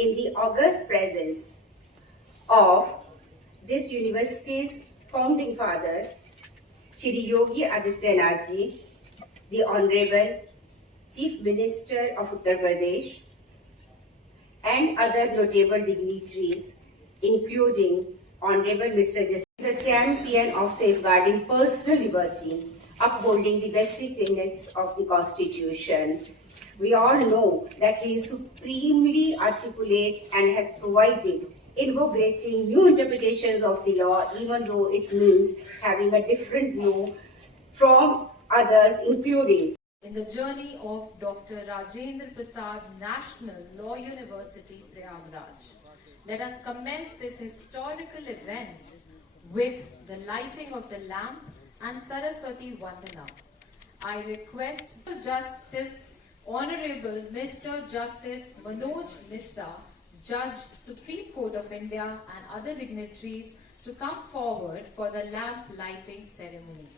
in the august presence of this university's founding father, Shri Yogi Adityanath Ji, the Honorable Chief Minister of Uttar Pradesh, and other notable dignitaries, including Honorable Mr. Justice, a champion of safeguarding personal liberty, upholding the basic tenets of the Constitution. We all know that he is supremely articulate and has provided innovating new interpretations of the law, even though it means having a different view from others, including in the journey of Dr. Rajendra Prasad National Law University, Prayagraj. Let us commence this historical event with the lighting of the lamp and Saraswati Vandana. I request Justice Honorable Mr. Justice Manoj Misra, Judge, Supreme Court of India, and other dignitaries to come forward for the lamp lighting ceremony.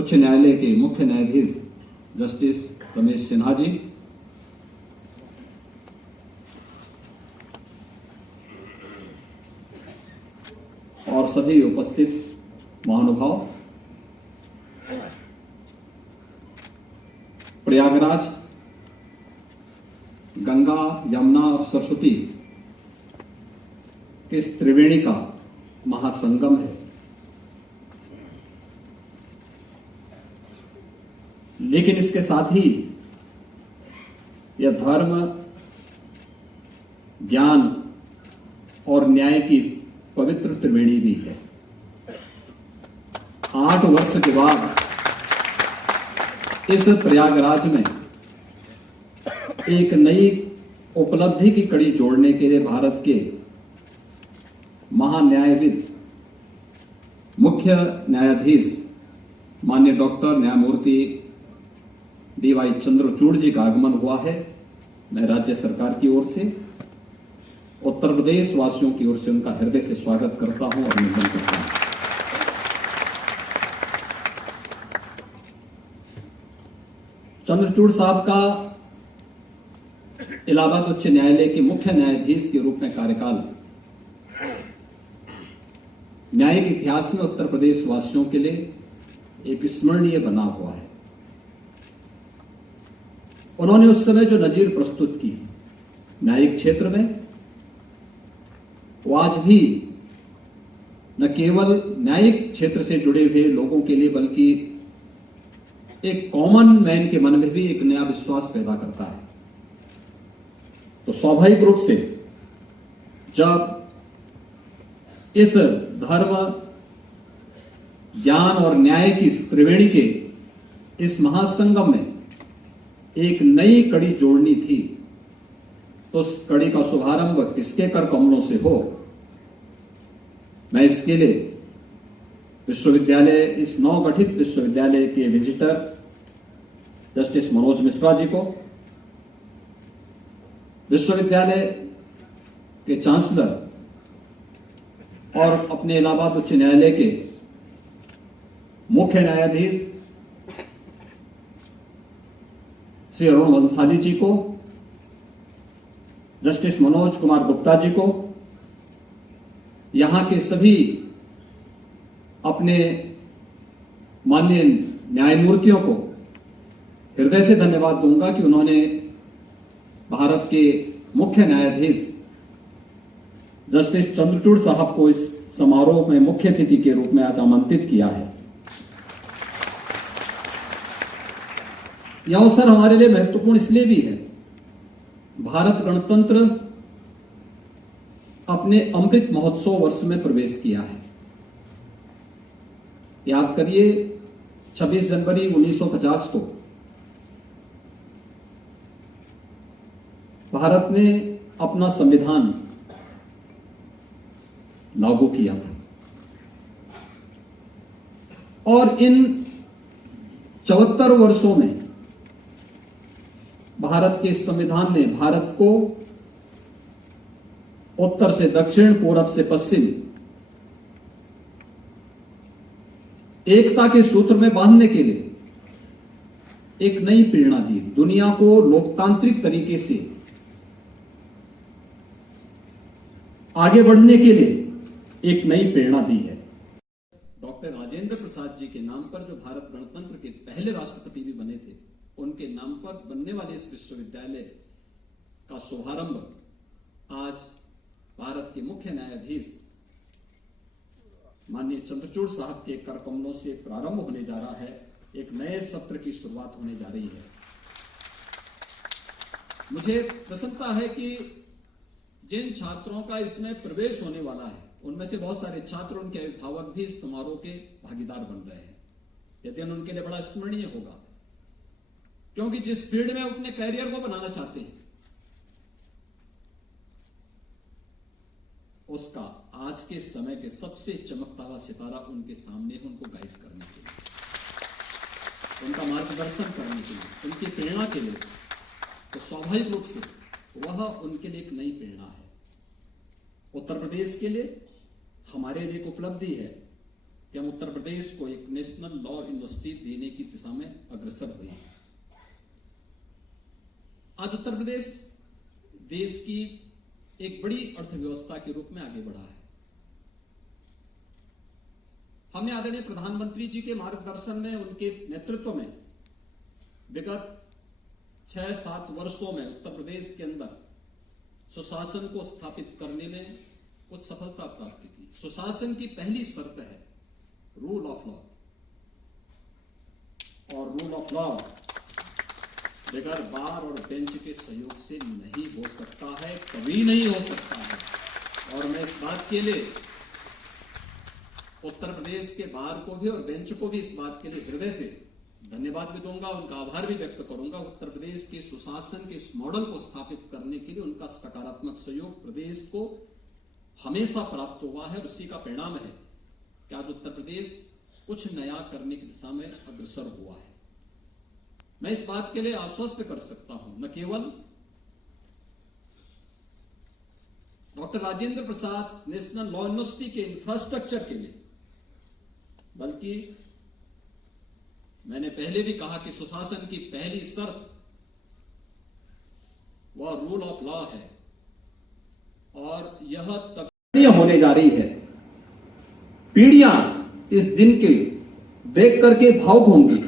उच्च न्यायालय के मुख्य न्यायाधीश justice Ramesh Sinha ji, सभी उपस्थित महानुभाव, प्रयागराज गंगा, यमुना और सरस्वती के इस त्रिवेणी का महासंगम है। लेकिन इसके साथ ही यह धर्म, ज्ञान और न्याय की पवित्र त्रिवेणी भी है। 8 वर्ष के बाद इस प्रयागराज में एक नई उपलब्धि की कड़ी जोड़ने के लिए भारत के महान्यायविद, मुख्य न्यायाधीश माननीय डॉक्टर न्यायमूर्ति डी.वाई. चंद्रचूड़ जी का आगमन हुआ है। मैं राज्य सरकार की ओर से, उत्तर प्रदेश वासियों की ओर से उनका हृदय से स्वागत करता हूं और अभिनंदन करता हूं। चंद्रचूड़ साहब का इलाहाबाद उच्च न्यायालय के मुख्य न्यायाधीश के रूप में कार्यकाल न्यायिक इतिहास में उत्तर प्रदेश वासियों के लिए एक स्मरणीय बना हुआ है। उन्होंने उस समय जो नजीर प्रस्तुत की न्यायिक क्षेत्र में, वो आज भी न केवल न्यायिक क्षेत्र से जुड़े हुए लोगों के लिए बल्कि एक कॉमन मैन के मन में भी एक नया विश्वास पैदा करता है। तो स्वाभाविक रूप से जब इस धर्म, ज्ञान और न्याय की त्रिवेणी के इस महासंगम में एक नई कड़ी जोड़नी थी, तो उस कड़ी का शुभारंभ किसके कर कमलों से हो। मैं इसके लिए विश्वविद्यालय, इस नवगठित विश्वविद्यालय के विजिटर जस्टिस मनोज मिश्रा जी को, विश्वविद्यालय के चांसलर और अपने इलाहाबाद उच्च न्यायालय के मुख्य न्यायाधीश श्री अरुण वंशाली जी को, जस्टिस मनोज कुमार गुप्ता जी को, यहां के सभी अपने माननीय न्यायमूर्तियों को हृदय से धन्यवाद दूंगा कि उन्होंने भारत के मुख्य न्यायाधीश जस्टिस चंद्रचूड़ साहब को इस समारोह में मुख्य अतिथि के रूप में आज आमंत्रित किया है। यह अवसर हमारे लिए महत्वपूर्ण इसलिए भी है, भारत गणतंत्र अपने अमृत महोत्सव वर्ष में प्रवेश किया है। याद करिए 26 जनवरी 1950 को भारत ने अपना संविधान लागू किया था और इन 74 वर्षों में भारत के संविधान ने भारत को उत्तर से दक्षिण, पूरब से पश्चिम एकता के सूत्र में बांधने के लिए एक नई प्रेरणा दी। दुनिया को लोकतांत्रिक तरीके से आगे बढ़ने के लिए एक नई प्रेरणा दी है। डॉक्टर राजेंद्र प्रसाद जी के नाम पर, जो भारत गणतंत्र के पहले राष्ट्रपति भी बने थे, उनके नाम पर बनने वाले इस विश्वविद्यालय का शुभारंभ आज भारत के मुख्य न्यायाधीश माननीय चंद्रचूड़ साहब के कर कमलों से प्रारंभ होने जा रहा है। एक नए सत्र की शुरुआत होने जा रही है। मुझे प्रसन्नता है कि जिन छात्रों का इसमें प्रवेश होने वाला है, उनमें से बहुत सारे छात्र, उनके अभिभावक भी इस समारोह के भागीदार बन रहे हैं। यह दिन उनके लिए बड़ा स्मरणीय होगा, क्योंकि जिस फील्ड में अपने कैरियर को बनाना चाहते हैं, उसका आज के समय के सबसे चमकता हुआ सितारा उनके सामने है, उनको गाइड करने के लिए, उनका मार्गदर्शन करने के लिए, उनकी प्रेरणा के लिए। तो स्वाभाविक रूप से वह उनके लिए एक नई प्रेरणा है। उत्तर प्रदेश के लिए, हमारे लिए एक उपलब्धि है कि हम उत्तर प्रदेश को एक नेशनल लॉ यूनिवर्सिटी देने की दिशा में अग्रसर हुए हैं। आज उत्तर प्रदेश देश की एक बड़ी अर्थव्यवस्था के रूप में आगे बढ़ा है। हमने आदरणीय प्रधानमंत्री जी के मार्गदर्शन में, उनके नेतृत्व में विगत 6-7 वर्षों में उत्तर प्रदेश के अंदर सुशासन को स्थापित करने में कुछ सफलता प्राप्त की। सुशासन की पहली शर्त है रूल ऑफ लॉ, और रूल ऑफ लॉ बगैर बार और बेंच के सहयोग से नहीं हो सकता है, कभी नहीं हो सकता है। और मैं इस बात के लिए उत्तर प्रदेश के बार को भी और बेंच को भी इस बात के लिए हृदय से धन्यवाद भी दूंगा, उनका आभार भी व्यक्त करूंगा। उत्तर प्रदेश के सुशासन के इस मॉडल को स्थापित करने के लिए उनका सकारात्मक सहयोग प्रदेश को हमेशा प्राप्त हुआ है। उसी का परिणाम है कि आज उत्तर प्रदेश कुछ नया करने की दिशा में अग्रसर हुआ है। मैं इस बात के लिए आश्वस्त कर सकता हूं, न केवल doctor Rajendra Prasad national law university के इंफ्रास्ट्रक्चर के लिए, बल्कि मैंने पहले भी कहा कि सुशासन की पहली शर्त वह रूल ऑफ लॉ है, और यह तब होने जा रही है। पीढ़ियां इस दिन के देख करके भावुक होंगी।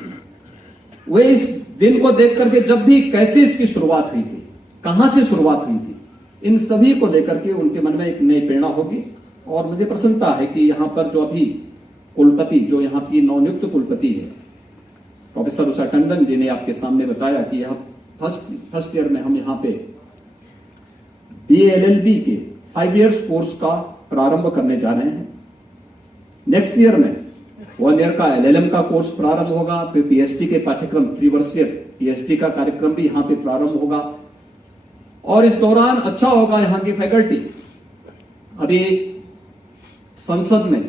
वे इस दिन को देख करके, जब भी कैसे इसकी शुरुआत हुई थी, कहां से शुरुआत हुई थी, इन सभी को लेकर के उनके मन में एक नई प्रेरणा होगी। और मुझे प्रसन्नता है कि यहां पर जो अभी कुलपति, जो यहां की नवनियुक्त कुलपति है प्रोफेसर उषा टंडन जी ने आपके सामने बताया कि यह फर्स्ट ईयर में हम यहां पे BA-LLB के 5 इयर्स कोर्स का प्रारंभ करने जा रहे हैं। नेक्स्ट ईयर में 1 ईयर का LLM का कोर्स प्रारंभ होगा। फिर PhD के पाठ्यक्रम 3 वर्षीय PhD का कार्यक्रम भी यहां पे प्रारंभ होगा। और इस दौरान अच्छा होगा यहां की फैकल्टी। अभी संसद में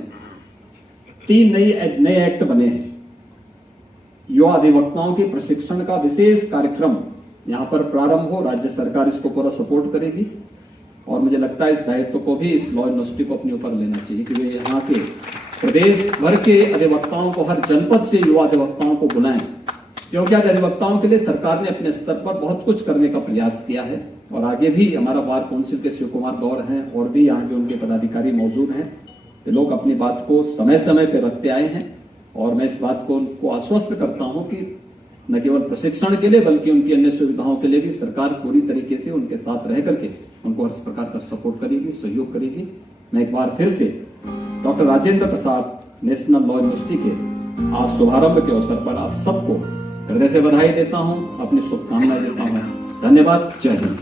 3 नए एक्ट बने हैं। युवा अधिवक्ताओं के प्रशिक्षण का विशेष कार्यक्रम यहां पर प्रारंभ हो, राज्य सरकार इसको पूरा सपोर्ट करेगी। और मुझे लगता है इस दायित्व को भी इस लॉ यूनिवर्सिटी को अपने ऊपर लेना चाहिए कि वे यहाँ के प्रदेश भर के अधिवक्ताओं को, हर जनपद से युवा अधिवक्ताओं को बुलाएं, क्योंकि आज अधिवक्ताओं के लिए सरकार ने अपने स्तर पर बहुत कुछ करने का प्रयास किया है। और आगे भी हमारा बार काउंसिल के शिव कुमार गौर हैं और भी यहाँ के उनके पदाधिकारी मौजूद हैं। ये लोग अपनी बात को समय समय पर रखते आए हैं, और मैं इस बात को उनको आश्वस्त करता हूं कि न केवल प्रशिक्षण के लिए बल्कि उनकी अन्य सुविधाओं के लिए भी सरकार पूरी तरीके से उनके साथ रह करके उनको हर प्रकार का सपोर्ट करेगी, सहयोग करेगी। मैं एक बार फिर से doctor Rajendra Prasad national law university के आज शुभारंभ के अवसर पर आप सबको हृदय से बधाई देता हूं, अपनी शुभकामनाएं देता हूं। धन्यवाद। जय हिंद।